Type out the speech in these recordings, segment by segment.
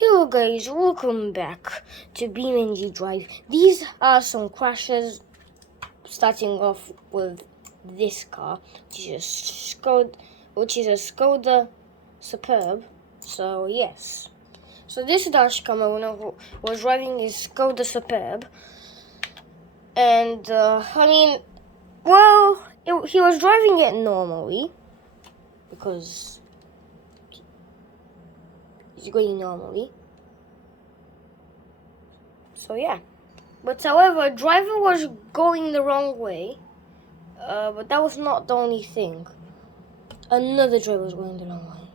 Hello guys, welcome back to beeamng Drive. These are some crashes, starting off with this car, which is a Skoda Superb. So yes, so this dashcam owner who was driving his Skoda Superb, and he was driving it normally because he's going normally. So yeah. But however, driver was going the wrong way. But that was not the only thing. Another driver was going the wrong way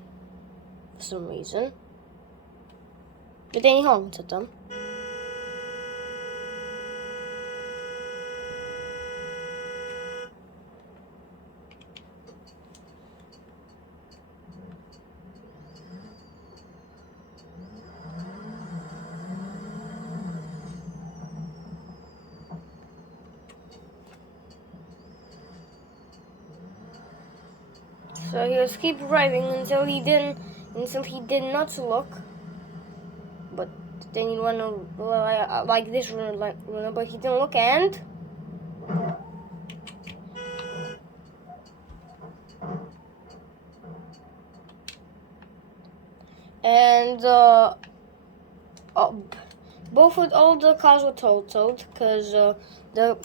for some reason. But then he honked at them. So he was keep driving until he did not look. But then he went like this runner, but he didn't look and all the cars were totaled because the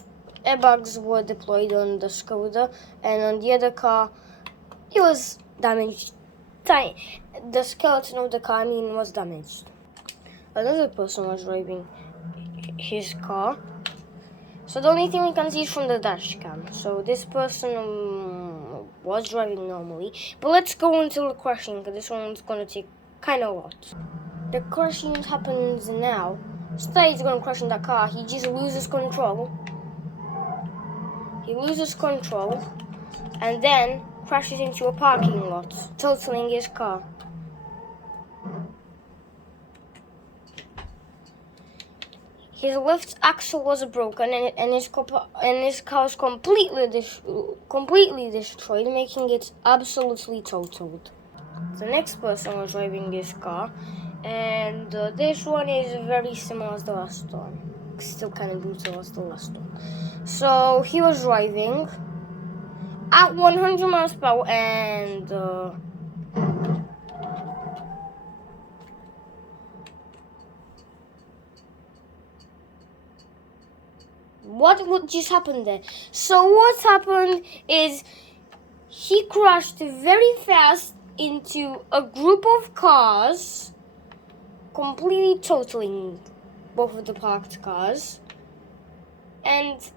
airbags were deployed on the Skoda, and on the other car it was damaged. The skeleton of the car, was damaged. Another person was driving his car, so the only thing we can see is from the dash cam. So this person was driving normally, but let's go into the crashing because this one's gonna take kind of a lot. The crashing happens now. Instead he's gonna crash in that car, he just loses control. He loses control and then crashes into a parking lot, totaling his car. His left axle was broken and his car was completely destroyed, making it absolutely totaled. The next person was driving this car, and this one is very similar as the last one. Still kind of brutal as the last one. So he was driving at 100 miles per hour and what just happened there? So what happened is he crashed very fast into a group of cars, completely totaling both of the parked cars, and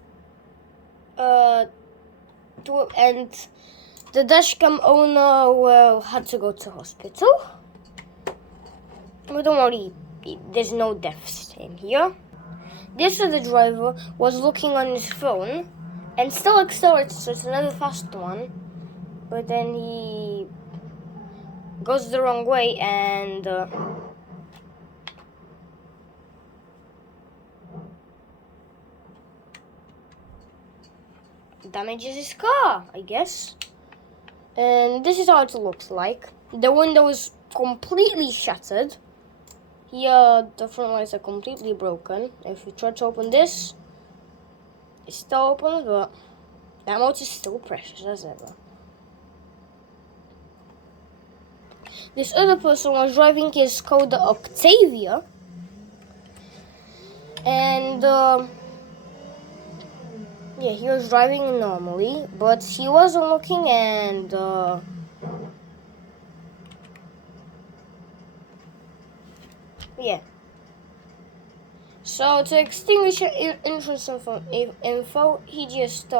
the dashcam owner had to go to hospital. But don't worry, there's no deaths in here. This other driver was looking on his phone and still accelerated, so it's another fast one. But then he goes the wrong way and damages his car, I guess. And this is how it looks like. The window is completely shattered. Here, the front lights are completely broken. If you try to open this, it still opens, but that motor is still precious as ever. This other person was driving his Skoda Octavia, and he was driving normally, but he wasn't looking, and So to extinguish entrance info, he just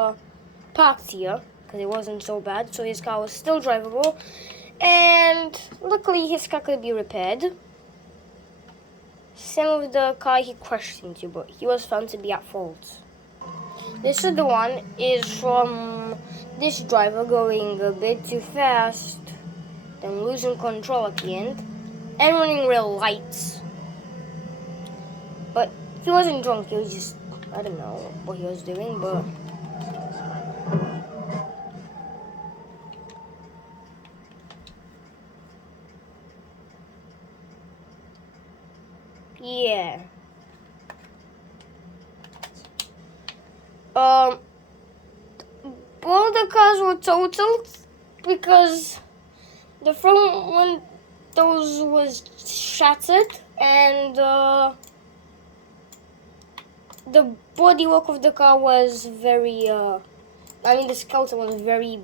parked here because it wasn't so bad, so his car was still drivable, and luckily his car could be repaired. Same with the car he crashed into, but he was found to be at fault. This other one is from this driver going a bit too fast, then losing control at the end, and running red lights. But he wasn't drunk, he was just, I don't know what he was doing, but Yeah. All the cars were totaled because the front windows was shattered and the bodywork of the car was very, the skeleton was very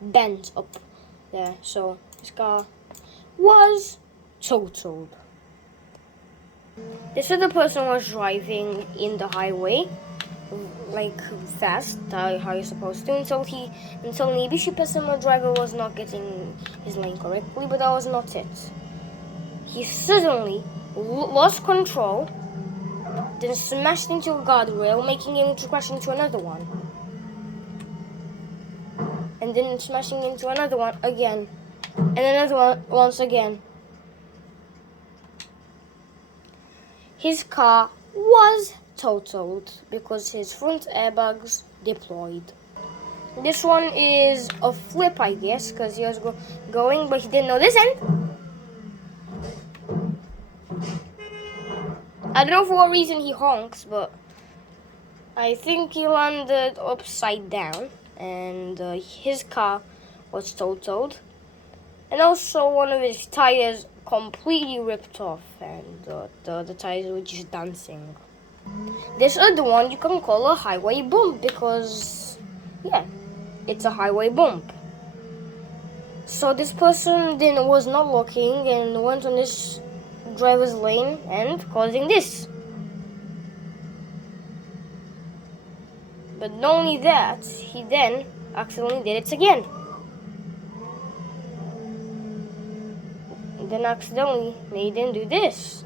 bent up there. So this car was totaled. This other person was driving in the highway, like fast, how you're supposed to, until maybe she passenger driver was not getting his lane correctly, but that was not it. He suddenly lost control, then smashed into a guardrail, making him to crash into another one, and then smashing into another one again, and another one once again. His car was totaled because his front airbags deployed. This one is a flip, I guess, because he was going, but he didn't know this end. I don't know for what reason he honks, but I think he landed upside down, and his car was totaled. And also one of his tires completely ripped off, and the tires were just dancing. This other one you can call a highway bump because, yeah, it's a highway bump. So this person then was not looking and went on this driver's lane and causing this. But not only that, he then accidentally did it again. And then accidentally made him do this.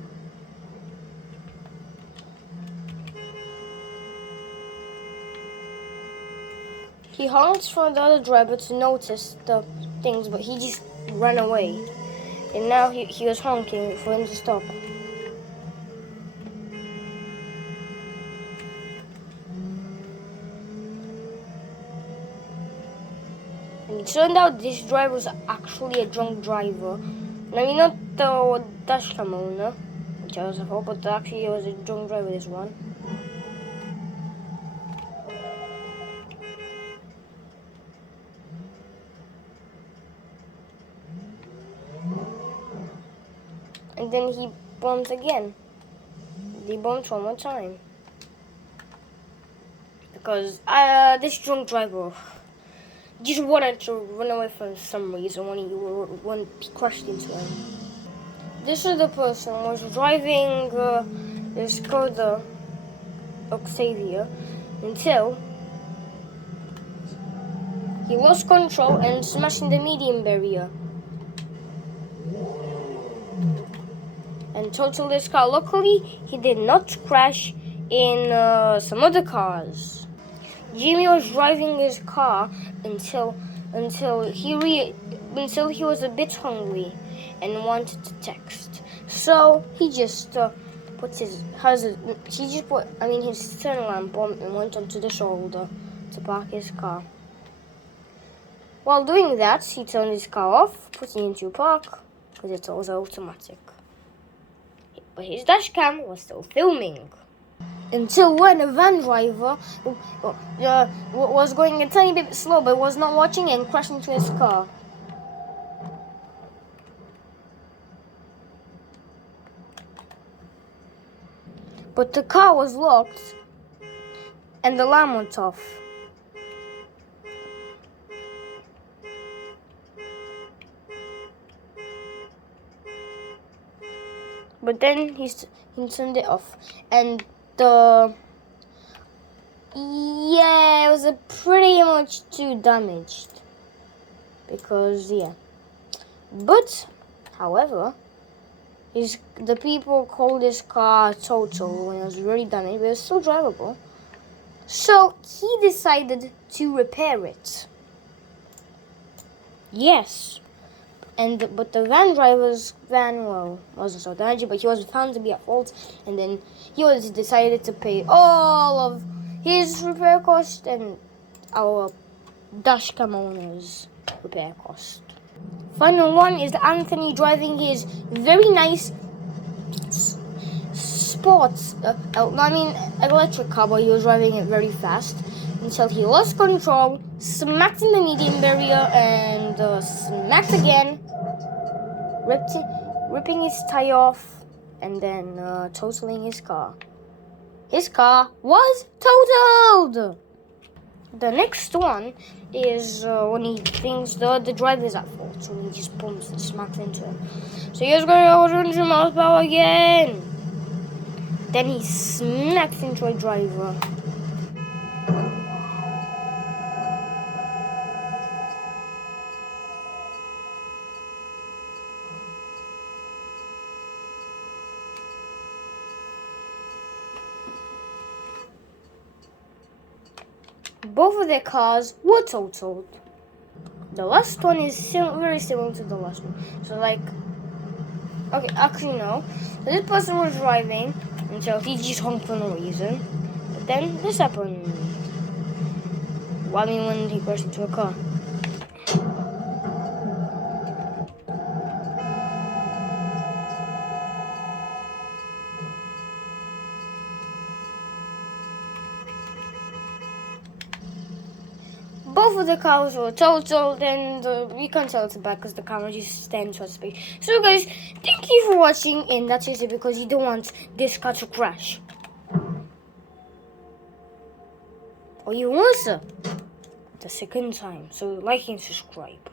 He honked for the other driver to notice the things, but he just ran away. And now he was honking for him to stop. And it turned out this driver was actually a drunk driver. I mean, not the dashcam owner, which I was a hope, but actually he was a drunk driver, this one. And then he bumped again. He bumped one more time. Because this drunk driver just wanted to run away for some reason when he crashed into him. This other person was driving the Skoda Octavia until he lost control and smashed in the median barrier and totaled his car. Luckily, he did not crash in some other cars. Jimmy was driving his car until he was a bit hungry and wanted to text. So he just put his turn lamp on and went onto the shoulder to park his car. While doing that, he turned his car off, put it into park because it was automatic. But his dash cam was still filming. Until when a van driver was going a tiny bit slow but was not watching and crashed into his car. But the car was locked and the alarm went off. But then he turned it off, and it was pretty much too damaged because But however, the people called his car total when it was really damaged, but it was still drivable. So he decided to repair it. Yes. But the van driver's van wasn't so damaged, but he was found to be at fault, and then he was decided to pay all of his repair cost and our dashcam owner's repair cost. Final one is Anthony driving his very nice electric car, but he was driving it very fast until he lost control, smacked in the median barrier, and smacked again, ripping his tire off, and then totaling his car. His car was totaled! The next one is when he thinks the driver's at fault, so he just bumps and smacks into him. So he was going over 100 miles per hour again. Then he smacks into a driver. Both of their cars were totaled. The last one is very similar to the last one. So okay, actually no. So this person was driving until he just honked for no reason. But then this happened. When he crashed into a car. Both of the cars were totaled, and you can't tell it's bad because the camera just stands so space. So guys, thank you for watching, and that's just it because you don't want this car to crash. Or you want the second time, so like and subscribe.